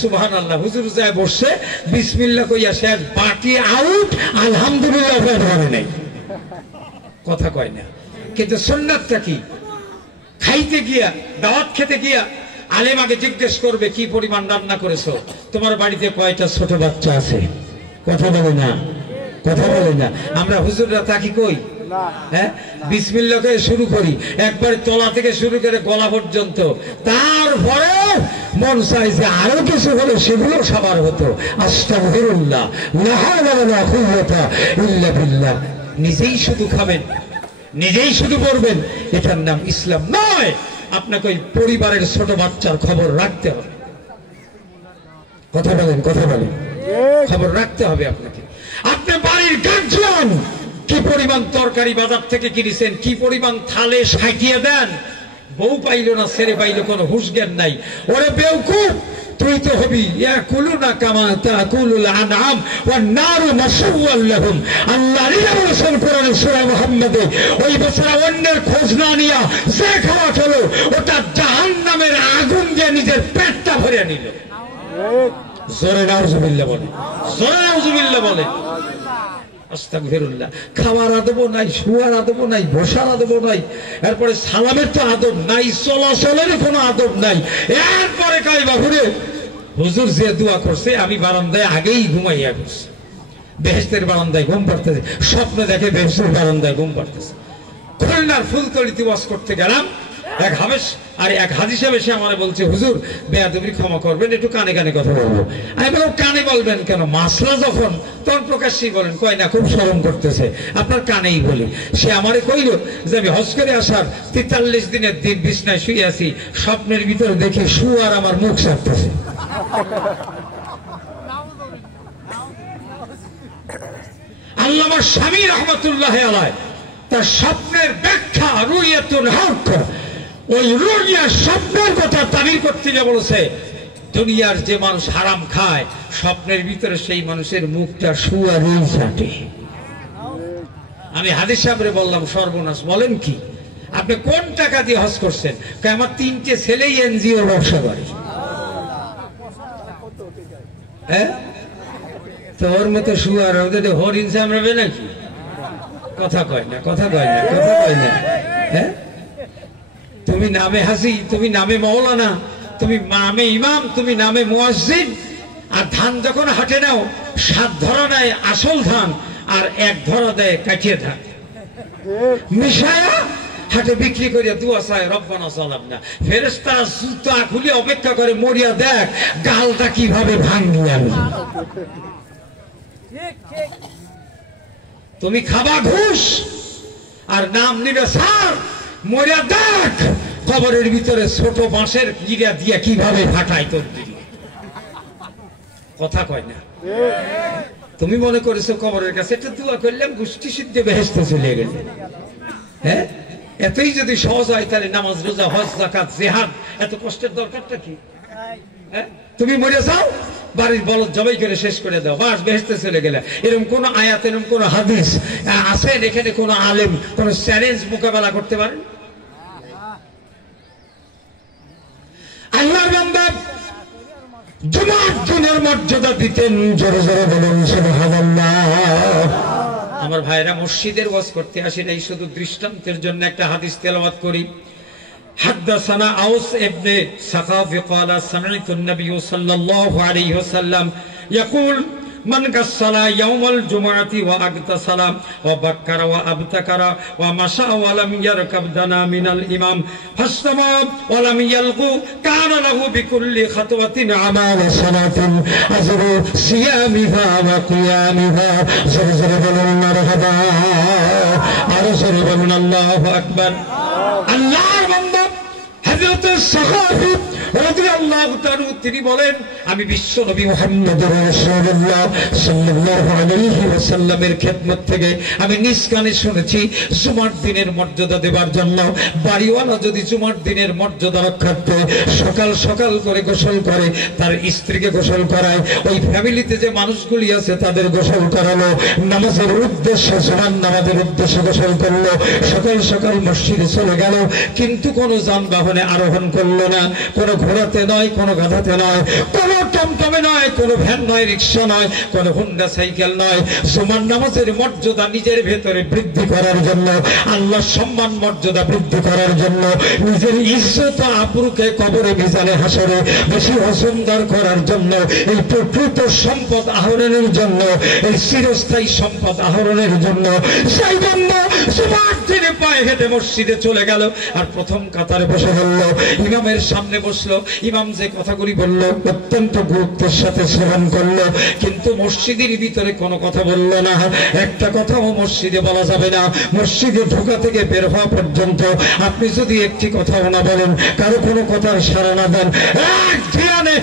সুবহানাল্লাহ। হুজুর যায় বসে, বিসমিল্লাহ কইয়া শেষ, বাটি আউট, আলহামদুলিল্লাহ ধরে নেই। কথা কয় না, কিন্তু সুন্নাতটা কি? খাইতে গিয়া, দাওয়াত খেতে গিয়া আলেম আগে জিজ্ঞেস করবে, কি পরিমাণ রান্না করেছো, তোমার বাড়িতে কয়টা ছোট বাচ্চা আছে? কথা বলে না, কথা বলে না। আমরা হুজুররা তাকি কই? হ্যাঁ, বিসমিল্লাহ করে শুরু করি, একবারে তলা থেকে শুরু করে গলা পর্যন্ত। তারপরে মন চাইছে আরো কিছু হলে সেগুলো সবার হতো। আস্তাগফিরুল্লাহ, লা হাওলা ওয়ালা কুওয়াতা ইল্লা বিল্লাহ। নিজেই শুধু খাবেন, নিজেই শুধু পড়বেন, এটার নাম ইসলাম নয়। আপনাকে ওই পরিবারের ছোট বাচ্চার খবর রাখতে হবে। কথা বলেন, কথা বলেন, খবর রাখতে হবে আপনাকে। আপনি বাড়ির গার্জিয়ান, কি পরিমাণ তরকারি বাজার থেকে কিনেছেন, কি পরিমাণ থালে সাইটিয়ে দেন, বউ পাইল না ছেড়ে পাইল, কোনো হুঁশ জ্ঞান নাই। ওরে বেওকুফ, তুই তো হবি ইয়াকুলুনা কামা তাকুলুল আনআম ওয়ান নারু মাসওয়াল লাহুম। আল্লাহ বলেছেন কোরআন সূরা মুহাম্মাদে ওই বছর অন্যের খোঁজ না নিয়া যে খাওয়া খেলো ওটা জাহান্নামের আগুন দিয়ে নিজের পেটটা ভরে নিল। জোরে নাউজুবিল্লাহ বলে, জোরে নাউজুবিল্লাহ বলে। আস্তাগফিরুল্লাহ। খাওয়ার আদব নাই, শুয়ার আদব নাই, বসার আদব নাই, এরপরে সালামের তো আদব নাই, চলাচলের কোনো আদব নাই। এরপরে কয় বাবুরে হুজুর যে দোয়া করছে আমি বারান্দায় আগেই ঘুমাইয়া গেছি, বেহেশতের বারান্দায় ঘুম পাড়তেছে, স্বপ্ন দেখে বেহেশতের বারান্দায় ঘুম পাড়তেছে। খুলনার ফুলতলিতে ওয়াজ করতে গেলাম, এক হাবেশ আর এক হাজি সাহেব এসে আমার বলছে হুজুর বেয়াদবি ক্ষমা করবেন, একটু কানে কানে কথা বলবো। আমি বললাম কানে বলবেন কেন, মাসলা যখন তখন প্রকাশ্যেই বলেন। কয় না খুব শরম করতেছে, আপনার কানেই বলি। সে আমারে কইল যে আমি হজ করে আসার 43 দিনের দিন বিছনায় শুয়ে আছি, স্বপ্নের ভিতরে দেখে শুয়ার আমার মুখ ছাড়তেছে। আল্লামা শামী রহমাতুল্লাহ আলাইহি তার স্বপ্নের ব্যাখ্যা রুইয়াতুল হক, ওই রুইয়া স্বপ্নের কথা তাবির করতে গিয়ে বলেছে দুনিয়ার যে মানুষ হারাম খায় স্বপ্নের ভিতরে সেই মানুষের মুখটা শুয়ারই ছাটে। আমি হাদিস সাহেবরে বললাম সর্বনাশ, বলেন কি আপনি কোন টাকা দিয়ে হজ করছেন? আমার 3টে ছেলেই এনজিওর ব্যবসা করে। হ্যাঁ, তোর মতো শুয়ার হরিণ সামরাবে নাকি? কথা কয় না, কথা কয় না, কথা কয় না। হ্যাঁ, তুমি নামে হাসি, তুমি নামে মৌলানা, তুমি নামে ইমাম, তুমি নামে মুয়াজ্জিন, আর ধান যখন হাটে নাও 7 ধরা নেয় আসল ধান আর 1 ধরা দেয় কাঠিয়ে ধান মিশায়া হাটে বিক্রি করে দুয়া চায় রব্বানা যালামনা। ফেরেশতারা জুতা খুলে অপেক্ষা করে, মরিয়া দেখ গালটা কিভাবে ভাঙি আমি। তুমি খাবা ঘুষ আর নাম নিবে স্যার, মরিয়া দেখ কবরের ভিতরে ছোট বাঁশের গিরা দিয়ে কিভাবে ফাটাই তোর দিকে। কথা কয় না। তুমি মনে করেছো কবরের কাছে একটা দোয়া করলাম গোষ্ঠী সিদ্ধে বেহেশতে চলে গেলে। হ্যাঁ, এতই যদি সহজ হয় তাহলে নামাজ রোজা হজ যাকাত জিহাদ এত কষ্টের দরকারটা কি? হ্যাঁ, তুমি মরে যাও, বাড়ির বলদ জবাই করে শেষ করে দাও, বাস বেহেশতে চলে গেলে। এরকম কোন আয়াত, এরকম কোন হাদিস আছে এখানে কোন আলেম কোন চ্যালেঞ্জ মোকাবেলা করতে পারেন? আল্লাহর বান্দা জুমার দিনের মর্যাদা দিতেন, জোরে জোরে বলুন সুবহানাল্লাহ। আমার ভাইরা মসজিদের ওয়াজ করতে আসে নাই শুধু দৃষ্টান্তের জন্য একটা হাদিস তেলাওয়াত করি। حدثنا أوس ابن سخاف قال سمعت النبي صلى الله عليه وسلم يقول من غسل يوم الجمعة وأغتسل وبكر وأبتكر ومشى ولم يركب دنا من الإمام فاستمع ولم يلغو كان له بكل خطوة عمل صلاة أجر صيامها وقيامها زرزر مرحبا أرسل بن الله أكبر الله بندر حضرت الصحابي রাদিয়াল্লাহু তাআলা তিনি বলেন আমি বিশ্ব নবী মুহাম্মদুর রাসূলুল্লাহ সাল্লাল্লাহু আলাইহি ওয়াসাল্লামের খেদমত থেকে আমি নিজ কানে শুনেছি জুমার দিনের মর্যাদা দেবার জন্য বাড়িওয়ালা যদি জুমার দিনের মর্যাদা রক্ষার্থে সকাল সকাল করে গোসল করে, তার স্ত্রীকে গোসল করায়, ওই ফ্যামিলিতে যে মানুষগুলি আছে তাদের গোসল করালো, নামাজের উদ্দেশ্যে জুমার নামাজের উদ্দেশ্যে গোসল করলো, সকাল সকাল মসজিদে চলে গেল, কিন্তু কোনো যানবাহনে আরোহণ করলো না, কোনো ঘোড়াতে নয়, কোনো গাধাতে নয়, কোনো টমটমে নয়, কোনো ভ্যান নয়, রিক্সা নয়, কোনো হুন্ডা সাইকেল নয়। জুমার নামাজের মর্যাদা নিজের ভেতরে বৃদ্ধি করার জন্য, আল্লাহর সম্মান মর্যাদা বৃদ্ধি করার জন্য, নিজের ইজ্জত আবরুকে কবরে মিজানে হাসরে বেশি সুন্দর করার জন্য, এই প্রকৃত সম্পদ আহরণের জন্য, এই চিরস্থায়ী সম্পদ আহরণের জন্য সেই জন্য জুমার দিনে পায়ে হেঁটে মসজিদে চলে গেল আর প্রথম কাতারে বসে বলল, ইমামের সামনে বসলো। ইমাম যে কথাগুলি বলল অত্যন্ত গুরুত্বের সাথে শ্রবণ করলো, কিন্তু মসজিদের ভিতরে কোনো কথা বলল না। একটা কথাও মসজিদে বলা যাবে না। মসজিদে ঢোকা থেকে বের হওয়া পর্যন্ত আপনি যদি একটি কথাও না বলেন, কারো কোনো কথার সাড়া না দেন, এক ধ্যানে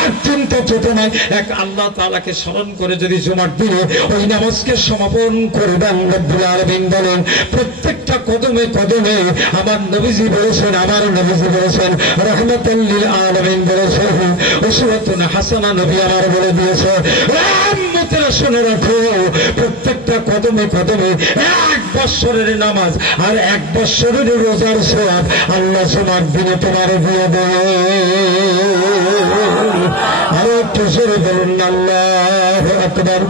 এক চিন্তা চেতনায় এক আল্লাহ তাআলাকে স্মরণ করে যদি জুমার দিনে ওই নামাজকে সমাপন করে দেন, রব্বুল আলামিন বলেন প্রত্যেকটা কদমে কদমে আমার নবীজি বলেছেন, আমার নবীজি বলেছেন রাহমাতাল লিল আলামিন বলেছেন, উসওয়াতুন হাসানা নবী আমার বলে দিয়েছে উম্মতেরা শুনে রাখো, প্রত্যেকটা কদমে কদমে 1 বৎসরের নামাজ আর 1 বৎসরের রোজার সওয়াব আল্লাহ জুমার দিনে তোমার দিয়ে দেবে। আর একটু জোরে বলুন আল্লাহু আকবার।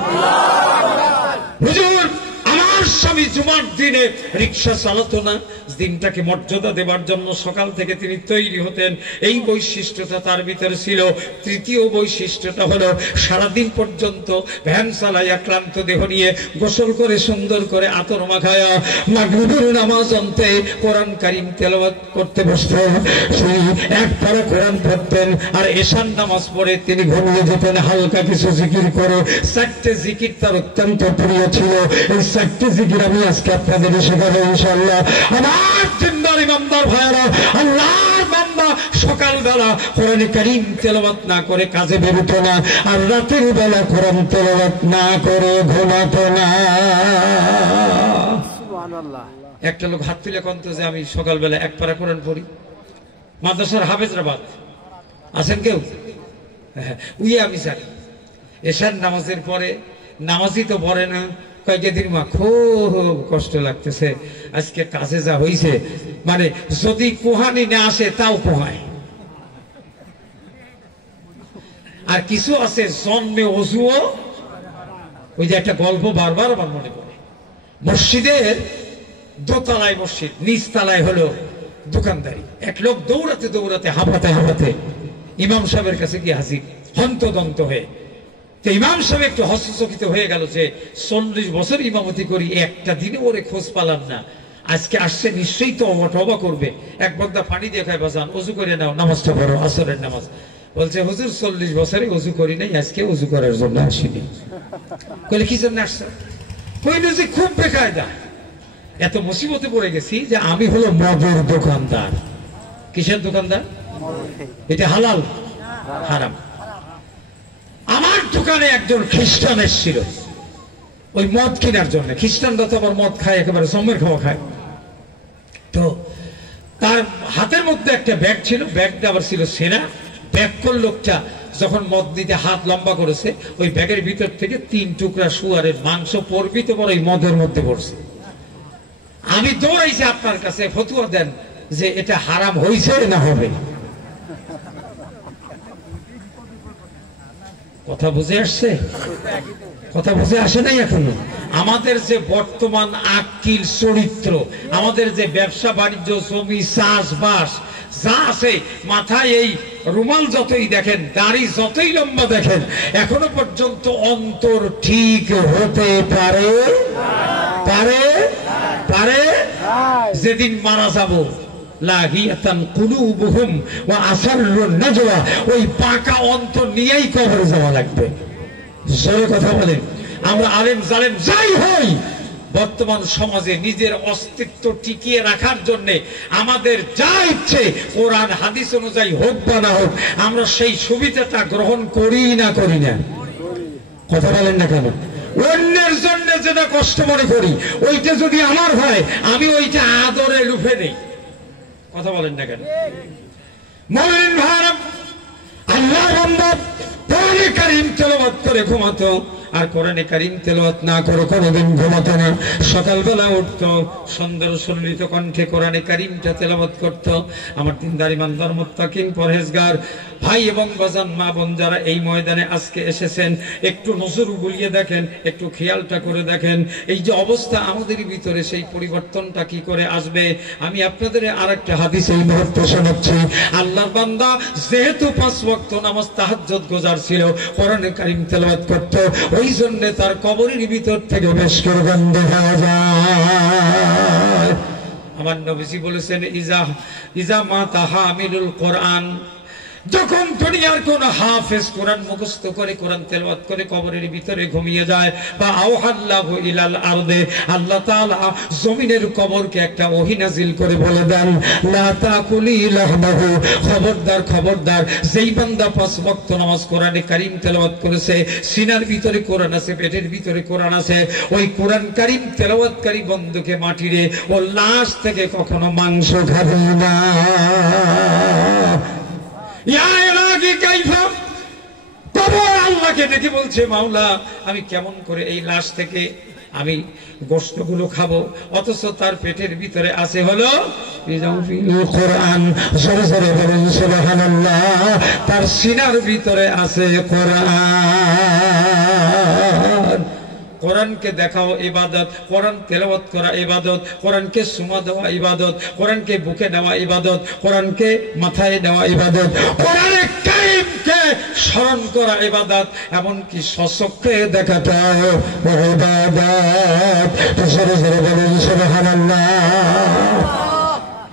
হুজুর, আমার স্বামী জুমার দিনে রিক্সা চালাতো না, দিনটাকে মর্যাদা দেবার জন্য সকাল থেকে তিনি তৈরি হতেন। এই বৈশিষ্ট্যটা তার ভিতরে ছিল। তৃতীয় বৈশিষ্ট্যটা হলো সারাদিন পর্যন্ত ভ্যান চালাইয়া ক্লান্ত দেহ নিয়ে গোসল করে সুন্দর করে আতর মাখায়া মাগরিবের নামাজ অন্তে কোরআন কারীম তেলাওয়াত করতে বসতেন। সেই 1 পারা কোরআন পড়তেন আর এশার নামাজ পড়ে তিনি ঘুমিয়ে যেতেন হালকা কিছু জিকির করে। 4টে জিকির তার অত্যন্ত প্রিয় ছিল। এই 4টে জিকির আমি আজকে আপনাদের শেখাবো ইনশাআল্লাহ। আমার জিন্দার ইমানদার ভাইরা, আল্লাহর বান্দা সকালবেলা কোরআন কারীম তেলাওয়াত না করে কাজে বেরোতো না, আর রাতের বেলা কোরআন তেলাওয়াত না করে ঘুমাতো না। সুবহানাল্লাহ। একটা লোক হাত তুলে কন্ত যে আমি সকালবেলা 1 পারা কোরআন পড়ি। মাদ্রাসার হাফেজরাবাদ আছেন কেউ? আমি জানি এশার নামাজের পরে নামাজই তো পড়ে না। কয়েকদিন মা খুব কষ্ট লাগতেছে, আজকে কাজে যা হয়েছে, মানে যদি কুহানি না আসে তাও কুহায়। আর কিছু আছে জন্মে অজুও, ওই যে একটা গল্প বারবার আমার মনে পড়ে। মসজিদের দোতলায় মসজিদ, নিচতলায় হলো দোকানদারি। এক লোক দৌড়াতে দৌড়াতে হাঁপাতে হাঁপাতে ইমাম সাহেবের কাছে গিয়ে হাজির, হন্তদন্ত হয়ে। তো ইমাম সাহেব একটু হস্তচকিত হয়ে গেল যে 40 বছর ইমামতি করি, একটা দিনে ওরে খোঁজ পালাম না, আজকে আসছে নিশ্চয়ই তো তওবা করবে। এক বন্দা পানি দিয়ে খায়, বাজান ওযু করে নাও, নামাজটা পড়ো, আসরের নামাজ। বলছে হুজুর 40 বছরে ওযু করি নাই, আজকে ওযু করার জন্য আসিনি। কইলে কি জন্য আসছে? কইল যে খুব বেকায়দা, এত মুসিবতে পড়ে গেছি যে আমি হলো মদের দোকানদার। কিসের দোকানদার? এটা হালাল হারাম? আমার দোকানে একজন খ্রিস্টান এসেছিল ওই মদ কেনার জন্য। খ্রিস্টানরা তো আবার মদ খায়, একেবারে জমের খাওয়া খায়। তো তার হাতের মধ্যে একটা ব্যাগ ছিল, ব্যাগটা আবার ছিল সেনা। ব্যাগ কর লোকটা যখন মদ দিতে হাত লম্বা করেছে, ওই ব্যাগের ভিতর থেকে 3 টুকরা শুয়ারের মাংস পর্বিত পর ওই মদের মধ্যে পড়ছে। আমি দৌড়াইছি আপনার কাছে, ফতুয়া দেন যে এটা হারাম হয়েছে না হবে। কথা বুঝে আসছে? কথা বুঝে আসে নাই এখনো? আমাদের যে বর্তমান আকিল চরিত্র, আমাদের যে ব্যবসা বাণিজ্য, জমি চাষবাস যা আছে, মাথায় এই রুমাল যতই দেখেন, দাড়ি যতই লম্বা দেখেন, এখনো পর্যন্ত অন্তর ঠিক হতে পারে পারে পারে যেদিন মারা যাব লাহিয়াতান কুলুবুহুম ওয়া আসাররুন নাজওয়া, ওই পাকা অন্তর নিয়েই কবরে যাওয়া লাগবে। জোরে কথা বলেন। আমরা আলেম জালেম যাই হই, বর্তমান সমাজে নিজের অস্তিত্ব টিকিয়ে রাখার জন্য আমাদের যা ইচ্ছে কোরআন হাদিস অনুযায়ী হোক বা না হোক, আমরা সেই সুবিধাটা গ্রহণ করি না করি না? কথা বলেন না কেন? অন্যের জন্য যেটা কষ্ট মনে করি, ওইটা যদি আমার হয় আমি ওইটা আদরে লুফে নেই। কথা বলেন না কেন? মুমিন ভাইরা, আল্লাহর বান্দা কোরআনে কারীম তেলাওয়াত করে ঘুমাতো, আর কোরআনে কারীম তেলাওয়াত না করে কোনোদিন ঘুমাতো না। সকালবেলা উঠতো, সুন্দর সুললিত কণ্ঠে কোরআনে কারীমটা তেলাওয়াত করতো। আমার দিনদার ইমানদার মুত্তাকিন পরহেজগার ভাই এবং বাজান মা বোন যারা এই ময়দানে আজকে এসেছেন, একটু নজর বুলিয়ে দেখেন, একটু খেয়ালটা করে দেখেন এই যে অবস্থা আমাদের ভিতরে, সেই পরিবর্তনটা কি করে আসবে। আমি আপনাদের আরেকটা হাদিস এই মুহূর্তে শোনাচ্ছি। আল্লাহর বান্দা যেহেতু 5 ওয়াক্ত নামাজ তাহাজ্জুদ গুজার ছিল, কোরআনে কারীম তেলাওয়াত করত, ওই জন্য তার কবরের ভিতর থেকে মিষ্টির গন্ধ হয়ে যায়। আমার নবীজি বলেছেন, ইজা মাতা হামিলুল কোরআন, যখন দুনিয়ার কোন হাফেজ কোরআন মুখস্থ করে কোরআন তেলাওয়াত করে কবরের ভিতরে ঘুমিয়ে যায়, বা আওহাল্লাহু ইলাল আরদে, আল্লাহ তাআলা জমিনের কবরকে একটা ওহী নাজিল করে বলে দেন, লা তাকুলি লাহমাহু, খবরদার খবরদার, যেই বান্দা 5 ওয়াক্ত নামাজ কোরআনে কারীম তেলাওয়াত করেছে, সিনার ভিতরে কোরআন আছে, পেটের ভিতরে কোরআন আছে, ওই কোরআন কারীম তেলাওয়াতকারী বন্ধুকে মাটিরে ও লাশ থেকে কখনো মাংস খাবে না। ইয়া ইলাহি কাইফা, কবর আল্লাহ মাওলাকে ডেকে বলছে, মাওলা আমি কেমন করে এই লাশ থেকে আমি গোশতগুলো খাবো, অথচ তার পেটের ভিতরে আছে হলো কোরআন। জোরে জোরে বলুন সুবহানাল্লাহ। তার সিনার ভিতরে আছে কোরআন। কোরআনকে দেখাও ইবাদত, কোরআন তেলাওয়াত করা ইবাদত, কোরআনকে সুমা দেওয়া ইবাদত, কোরআনকে বুকে নেওয়া ইবাদত, কোরআনকে মাথায় নেওয়া ইবাদত, কোরআনে কারীমকে স্মরণ করা ইবাদত, এমনকি সচক্ষে দেখাটাও ইবাদত। জোরে জোরে বলুন সুবহানাল্লাহ।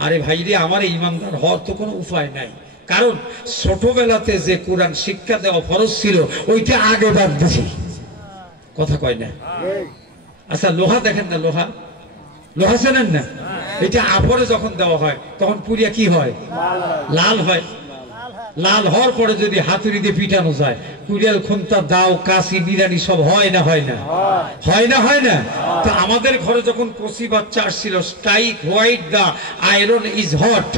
আরে ভাই রে, আমার ইমানদার হওয়ার তো কোনো উপায় নাই, কারণ ছোটবেলাতে যে কোরআন শিক্ষা দেওয়া ফরজ ছিল ওইটা আগে বাদ দিছি। কথা কয় না? আচ্ছা লোহা দেখেন না, লোহা লোহা চেনেন না? এটা আপরে যখন দেওয়া হয় তখন পুরিয়া কি হয়? লাল হয়। লাল হওয়ার পরে যদি হাতুড়ি দিয়ে পিটানো যায়, কুড়িয়াল, খুন্তা, দাও, কাশি, নিরানি সব হয় না? হয় না? হয় না? হয় না? তো আমাদের ঘরে যখন কচি বাচ্চা আসছিল, strike while the iron is hot,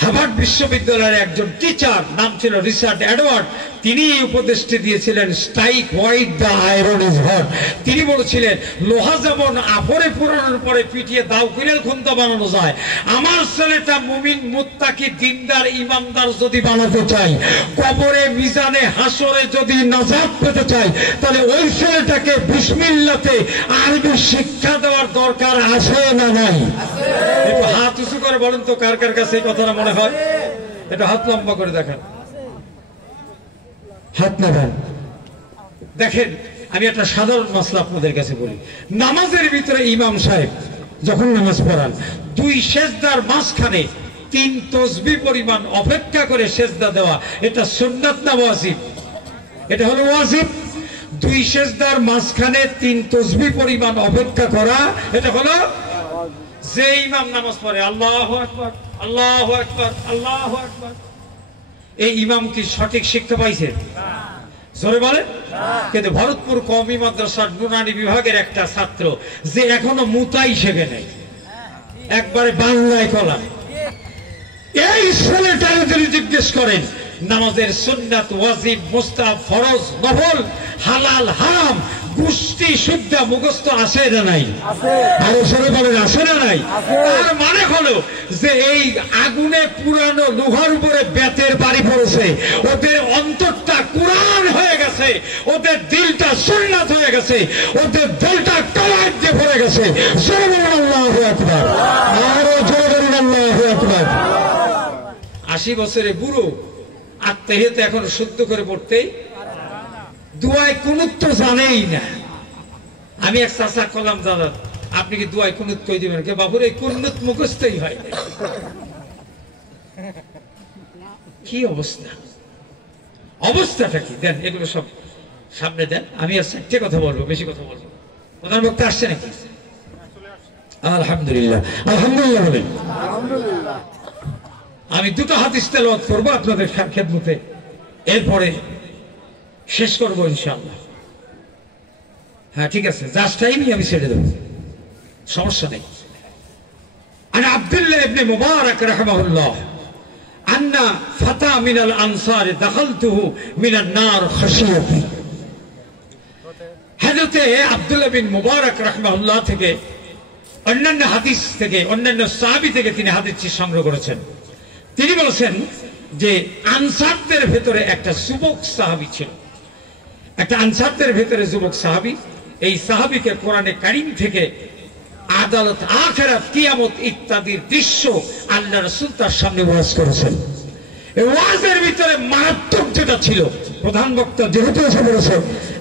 Harvard বিশ্ববিদ্যালয়ের একজন টিচার, নাম ছিল রিচার্ড এডওয়ার্ড, তিনি এই উপদেশটি দিয়েছিলেন, strike while the iron is hot. তিনি বলেছিলেন লোহা যেমন আপরে পুরানোর পরে পিটিয়ে দাও কুড়িয়াল খুন্তা বানানো যায়, আমার ছেলেটা মুমিন মুত্তাকি দিনদার ইমানদার যদি বানাতে চাই, কবরে মিজানে হাসরে যদি নাজাত পেতে চাই, তাহলে ওই ছেলেটাকে বিসমিল্লাতে আরবি শিক্ষা দেওয়ার দরকার আছে না নাই? একটু হাত উঁচু করে বলেন তো, কার কার কাছে এই কথাটা মনে হয়? এটা হাত লম্বা করে দেখেন, হাত না দেন। দেখেন, আমি একটা সাধারণ মাসলা আপনাদের কাছে বলি। নামাজের ভিতরে ইমাম সাহেব যখন নামাজ পড়ান, দুই সেজদার মাঝখানে 3 তাসবিহ পরিমাণ অপেক্ষা করে সেজদা দেওয়া, এটা সুন্নাত না ওয়াজিব? এটা হলো ওয়াজিব। 2 সেজদার মাঝখানে 3 তাসবিহ পরিমাণ অপেক্ষা করা, এটা হলো যে ইমাম নামাজ পড়ে আল্লাহু আকবার আল্লাহু আকবার আল্লাহু আকবার, এই ইমাম কি সঠিক শিক্ষা পাইছে? জোরে বলে। কিন্তু ভরতপুর কওমি মাদ্রাসার নুরানি বিভাগের একটা ছাত্র যে এখনো মুতাই শেখে নাই, একবারে বাংলায় কলা, এই ছেলেটা যদি জিজ্ঞেস করেন নামাজের সুন্নাত, ওয়াজিব, মুস্তাহাব, ফরজ, নফল, হালাল, হারাম গোষ্ঠী শুদ্ধ মুখস্থ আছে না নাই? আরো সরে বলেন আছে না নাই? তার মানে হলো যে এই আগুনে পুরানো লোহার উপরে বেতের বাড়ি পড়েছে, ওদের অন্তরটা কোরআন হয়ে গেছে, ওদের দিলটা সুন্নাত হয়ে গেছে, ওদের দিলটা কলায় দিয়ে ভরে গেছে। জোরে বলেন আল্লাহু আকবার, আরো জোরে বলেন আল্লাহু আকবার। 80 বছরে বুড়ো আত্মাহিয়াতে এখন শুদ্ধ করে পড়তে, দুয়ায় কুনুত তো জানেই না। আমি এক চাচা কলাম, দাদা আপনি কি দুয়ায় কুনুত কই দিবেন? কে বাবুর এই কুনুত মুখস্থই হয় না। কি অবস্থা, অবস্থাটা কি? দেন এগুলো সব সামনে দেন, আমি আর 4টে কথা বলবো, বেশি কথা বলবো। প্রধান বক্তা আসছে নাকি? আলহামদুলিল্লাহ, আলহামদুলিল্লাহ বলেন। আমি 2টো হাদিস তেলাওয়াত করবো আপনাদের খেদমতে, এরপরে শেষ করবো ইনশাআল্লাহ। হ্যাঁ ঠিক আছে, জাস্ট টাইমই আমি ছেড়ে দেবো, সমস্যা নেই। আনা আব্দুল্লাহ ইবনে মুবারক রাহিমাহুল্লাহ আন্না ফাতা মিনাল আনসার দাখালতুহু মিনান নার খাশিয়াতি। হযরতে আব্দুল্লাহ বিন মুবারক রাহিমাহুল্লাহ থেকে, অন্যান্য হাদিস থেকে, অন্যান্য সাহাবী থেকে তিনি হাদিসটি সংগ্রহ করেছেন। তিনি বলেছেন যে আনসারদের ভেতরে একটা যুবক সাহাবী ছিল, একটা আনসারদের ভেতরে যুবক সাহাবী। এই সাহাবীকে কোরআনে কারীম থেকে আদালত, আখিরাত, কিয়ামত ইত্যাদির দৃশ্য আল্লাহ রাসূল তার সামনে ওয়াজ করেছেন। এই ওয়াজের ভিতরে মারাত্মক যেটা ছিল, প্রধান বক্তা যেহেতু এসে বলেছে,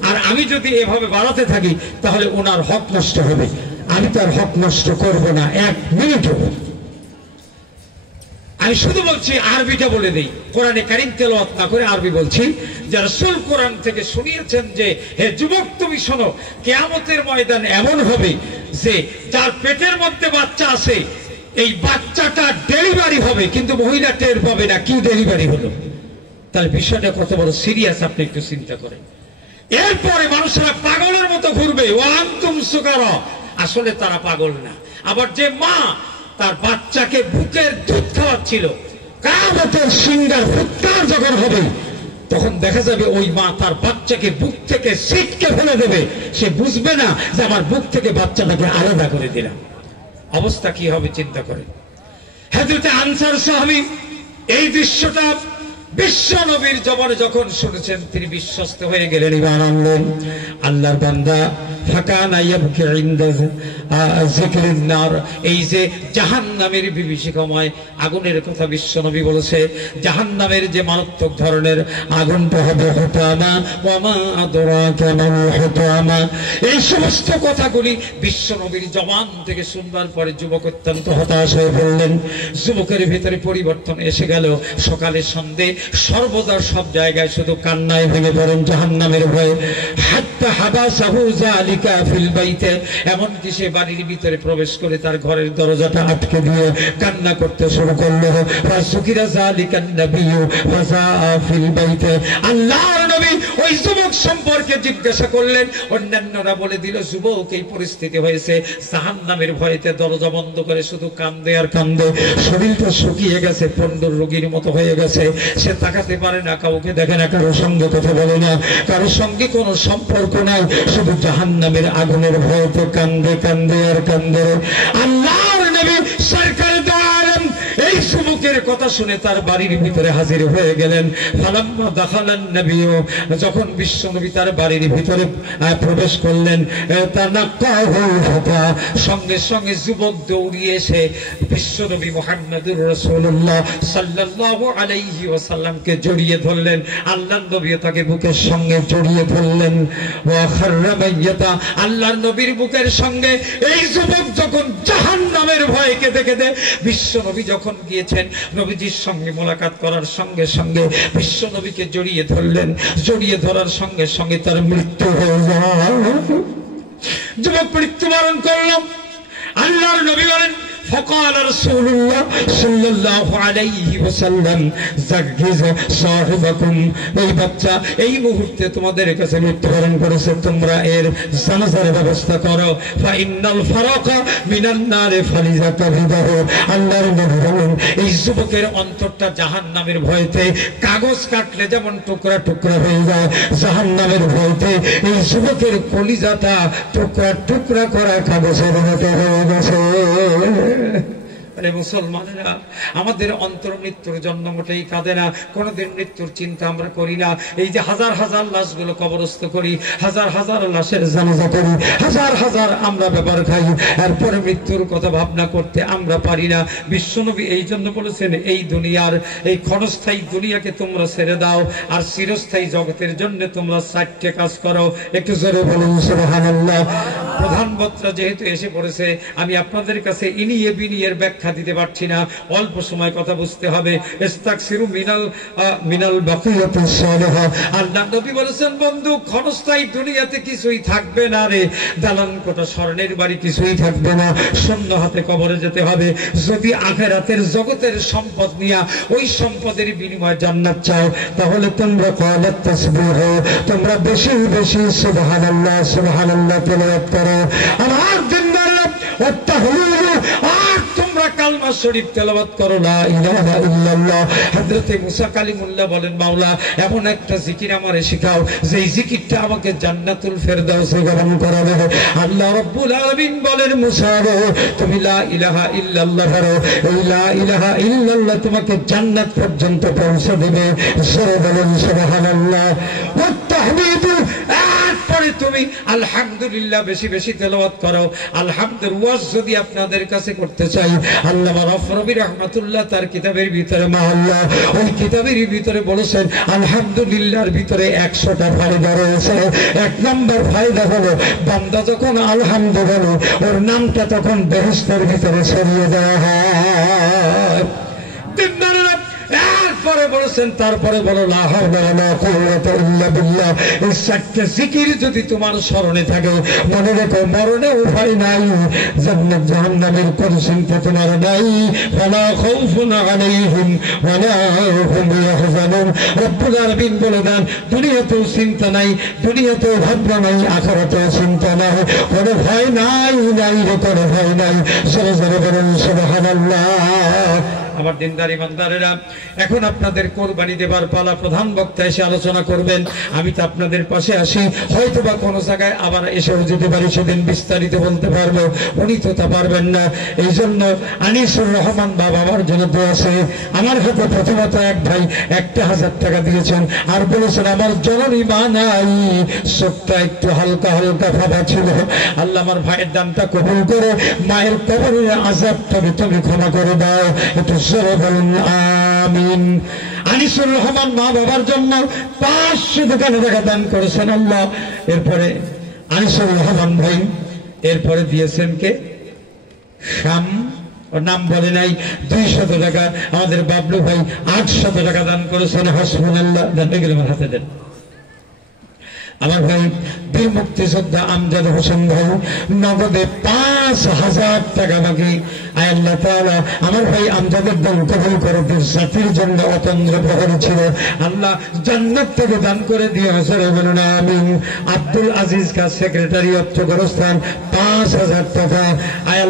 আর আমি যদি এভাবে বাড়াতে থাকি তাহলে ওনার হক নষ্ট হবে, আমি তার হক নষ্ট করব না 1 মিনিটও। আমি শুধু বলছি, আরবিটা বলে দেই, কোরআনে কারীম তেলাওয়াত না করে আরবি বলছি। যে রাসূল কোরআন থেকে শুনিয়েছেন যে হে যুবক তুমি শোনো, কিয়ামতের ময়দান এমন হবে যে যার পেটের মধ্যে বাচ্চা আছে, এই বাচ্চাটা ডেলিভারি হবে কিন্তু মহিলা টের পাবে না কি ডেলিভারি হলো। তাহলে বিষয়টা কত বড় সিরিয়াস আপনি একটু চিন্তা করেন। এরপরে মানুষেরা পাগলের মতো ঘুরবে, ওয়া আনতুম সুকারা, আসলে তারা পাগল না। আবার যে মা তার বাচ্চাকে বুকের দুধ খাওয়াচ্ছিল, কিয়ামতের সিংহার ফুৎকার যখন হবে তখন দেখা যাবে ওই মা তার বাচ্চাকে বুক থেকে ছিটকে ফেলে দেবে, সে বুঝবে না যে আমার বুক থেকে বাচ্চাটাকে আলাদা করে দিলাম। অবস্থা কি হবে চিন্তা করে। হযরত আনসার সাহাবী এই দৃশ্যটা বিশ্ব নবীর জবানে যখন শুনেছেন তিনি বিশ্বস্ত হয়ে গেলেন, ঈমান আনলেন। আল্লাহর বান্দা ফাকানা ইয়াবকি ইনদা যিকরিন নার, এই যে জাহান্নামের বিভীষিকাময় আগুনের কথা বিশ্ব নবী বলেছে, জাহান্নামের যে মারাত্মক ধরনের আগুনটা হবে হুতামা, ওয়া মা আদরাকা মাল হুতামা। এই সমস্ত কথাগুলি বিশ্ব নবীর জবান থেকে শুনবার পরে যুবক অত্যন্ত হতাশ হয়ে পড়লেন। যুবকের ভিতরে পরিবর্তন এসে গেল। সকালে সন্ধ্যে সর্বদা সব জায়গায় শুধু কান্নায় ভেঙে পড়েন জাহান্নামের ভয়ে। হাত্তা হাবাসাহু যালিকা ফিল বাইতে, এমনকি সে বাড়ির ভিতরে প্রবেশ করে তার ঘরের দরজাটা আটকে দিয়ে কান্না করতে শুরু করলো। ফাসুকিরা যালিকান নবিয়্যু ফাযাআ ফিল বাইতে, আল্লাহর নবী ওই যুবক সম্পর্কে জিজ্ঞাসা করলেন। অন্যান্যরা বলে দিল যুবক এই পরিস্থিতি হয়েছে জাহান্নামের ভয়েতে দরজা বন্ধ করে শুধু কান্দে আর কান্দে, শরীরটা শুকিয়ে গেছে, পণ্ডর রোগীর মতো হয়ে গেছে। সে তাকাতে পারে না, কাউকে দেখে না, কারোর সঙ্গে কথা বলে না, কারোর সঙ্গে কোনো সম্পর্ক নাই, শুধু জাহান্নামের আগুনের ভয়তে কান্দে কান্দে আর কান্দে। আল্লাহর নবী সরকার দো আলম এই যুবকের কথা শুনে তার বাড়ির ভিতরে হাজির হয়ে গেলেন। ফালাম্মা দাখালান নবী, যখন বিশ্ব নবী তার বাড়ির ভিতরে প্রবেশ করলেন, তানাক্কাহু ফাতা, সঙ্গে সঙ্গে যুবক দৌড়িয়ে এসে বিশ্ব নবী মুহাম্মদুর রাসূলুল্লাহ সাল্লাল্লাহু আলাইহি ওয়াসাল্লামকে জড়িয়ে ধরলেন। আল্লাহর নবী তাকে বুকের সঙ্গে জড়িয়ে ধরলেন। ওয়া খাররা মাইয়াতা, আল্লাহর নবীর বুকের সঙ্গে এই যুবক যখন জাহান্নামের ভয়ে কেঁদে কেঁদে, বিশ্ব নবী যখন গিয়েছেন নবীজির সঙ্গে মোলাকাত করার সঙ্গে সঙ্গে বিশ্ব নবীকে জড়িয়ে ধরলেন। জড়িয়ে ধরার সঙ্গে সঙ্গে তার মৃত্যু হয়ে যায়। যুবক মৃত্যুবরণ করল। আল্লাহর নবী বলেন فقال رسول الله صلى الله عليه وسلم زغز صاحبكم, এই বাচ্চা এই মুহূর্তে তোমাদের কাছে মৃত্যুবরণ করেছে, তোমরা এর জানাজার ব্যবস্থা করো। ফাইনাল ফারাকা মিনান নারে ফালিজাকাবিদাহু, আল্লাহর নবী বলেন এই যুবকের অন্তরটা জাহান্নামের ভয়তে কাগজ কাটলে যেমন টুকরা টুকরা হয়ে যায়, জাহান্নামের ভয়তে এই যুবকের কলিজাটা টুকরা টুকরা করা কাগজের মতো হয়ে গেছে। মুসলমানেরা, আমাদের অন্তর মৃত্যুর জন্য মোটেই কাঁদে না, কোনোদিন মৃত্যুর চিন্তা আমরা করি না। এই যে হাজার হাজার লাশগুলো কবরস্থ করি, হাজার হাজার লাশের জানাজা করি, হাজার হাজার আমরা ব্যাপার খাই, এরপরে মৃত্যুর কথা ভাবনা করতে আমরা পারি না। বিশ্বনবী এই জন্য বলেছেন এই দুনিয়ার এই ক্ষণস্থায়ী দুনিয়াকে তোমরা ছেড়ে দাও, আর চিরস্থায়ী জগতের জন্য তোমরা 4টে কাজ করো। একটু জোরে বলুন সুবহানাল্লাহ। প্রধান বক্তা যেহেতু এসে পড়েছে, আমি আপনাদের কাছে ইনিয়ে বিনিয়ের ব্যাখ্যা দিতে পারছি না, অল্প সময় কথা বুঝতে হবে। ইস্তাগফিরু মিনাল বাকিয়াতিস সালিহা, আল্লাহ নবী বলেছেন বন্ধু ক্ষণস্থায়ী দুনিয়াতে কিছুই থাকবে না রে, দালান কোঠা স্বর্ণের বাড়ি কিছুই থাকবে না, শূন্য হাতে কবরে যেতে হবে। যদি আখিরাতের জগতের সম্পদ নিয়ে ওই সম্পদের বিনিময়ে জান্নাত চাও, তাহলে তোমরা কওয়ালাত তাসবিহ, তোমরা বেশি বেশি সুবহানাল্লাহ সুবহানাল্লাহ তেলাওয়াত করো। আমার জিন্দারাত ও তাহলিল, আর তোমরা কালমা শরীফ তেলাওয়াত করো লা ইলাহা ইল্লাল্লাহ। হযরত মুসা কালিমুল্লাহ বলেন মাওলা এমন একটা জিকির আমারে শেখাও যেই জিকিরটা আমাকে জান্নাতুল ফেরদাউসে গমন করাবে। আল্লাহ রাব্বুল আলামিন বলেন মুসা রে তুমি লা ইলাহা ইল্লাল্লাহ করো, এই লা ইলাহা ইল্লাল্লাহ তোমাকে জান্নাত পর্যন্ত পৌঁছে দেবে। জোরে বলেন সুবহানাল্লাহ। ওয়া তাহমিদু, পরে তুমি আলহামদুলিল্লাহ বেশি বেশি তেলাওয়াত করো। আলহামদুলিল্লাহ যদি আপনাদের কাছে করতে চাই, আল্লামা রফরবি রাহমাতুল্লাহ তার কিতাবের ভিতরে মাআল্লাহ ওই কিতাবের ভিতরে বলেছেন আলহামদুলিল্লাহর ভিতরে 100টা ফায়দা রয়েছে। 1 নম্বর ফায়দা হলো বান্দা যখন আলহামদুলিল্লাহ ওর নামটা তখন বেহেশতের ভিতরে ছড়িয়ে দেওয়া হয়। এরপরে বলেছেন তারপরে বলো লা হাওলা ওয়ালা কুওয়াতা ইল্লা বিল্লাহ। এই 4টে জিকির যদি তোমার স্মরণে থাকে, মনে রেখো মরণে উপায় নাই, জান্নাত জাহান্নামের কোনো চিন্তা তোমার নাই। ওয়ালা খাউফুন আলাইহিম ওয়ালা হুম ইয়াহজানুন। রব্বুল আলামিন বলে দেন দুনিয়াতেও চিন্তা নাই, দুনিয়াতেও ভাবনা নাই, আখিরাতেও চিন্তা নাই, কোনো ভয় নাই, নাই রে কোনো ভয় নাই। জোরে জোরে বলুন সুবহানাল্লাহ। আমার দিনদার ইমানদারেরা, এখন আপনাদের কোরবানি দেবার পালা। প্রধান বক্তা এসে আলোচনা করবেন, আমি তো আপনাদের পাশে আসি, হয়তো বা কোনো জায়গায় আবার এসেও যেতে পারি, সেদিন বিস্তারিত বলতে পারবো, উনি তো তা পারবেন না। এই জন্য আনিসুর রহমান বাবা আমার জন্য তো আছে। আমার হাতে প্রথমত এক ভাই 1000 টাকা দিয়েছেন, আর বলেছেন আমার জননী মা নাই, চোখটা একটু হালকা হালকা ফাঁপা ছিল, আল্লাহ আমার ভাইয়ের দানটা কবুল করে মায়ের কবরের আযাবটাকে তুমি ক্ষমা করে দাও। একটু জোরে বলুন আমিন। আনিসুর রহমান মা বাবার জন্য 500 টাকা দান করেছেন আল্লাহ। এরপরে আনিসুর রহমান ভাই এরপরে দিয়েছেন কে? শাম, ওর নাম বলে নাই, 200 টাকা। আমাদের বাবলু ভাই 800 টাকা দান করেছেন। হাসবুনাল্লাহ। দান হয়ে গেল, আমার হাতে দেন। আমার ভাই বীর মুক্তিযোদ্ধা আমজাদ হোসেন ভাই নগদে 5000 টাকা বাকি। আয় আল্লাহ তাআলা আমার ভাই আমজাদের দান কবুল করে, জাতির জন্য অতন্দ্র প্রহরী ছিল, আল্লাহ জান্নাত থেকে দান করে দিয়ে হাসরে বলুন আমিন। আব্দুল আজিজ কা সেক্রেটারি অর্থ গোরস্থান 5000 টাকা। আয়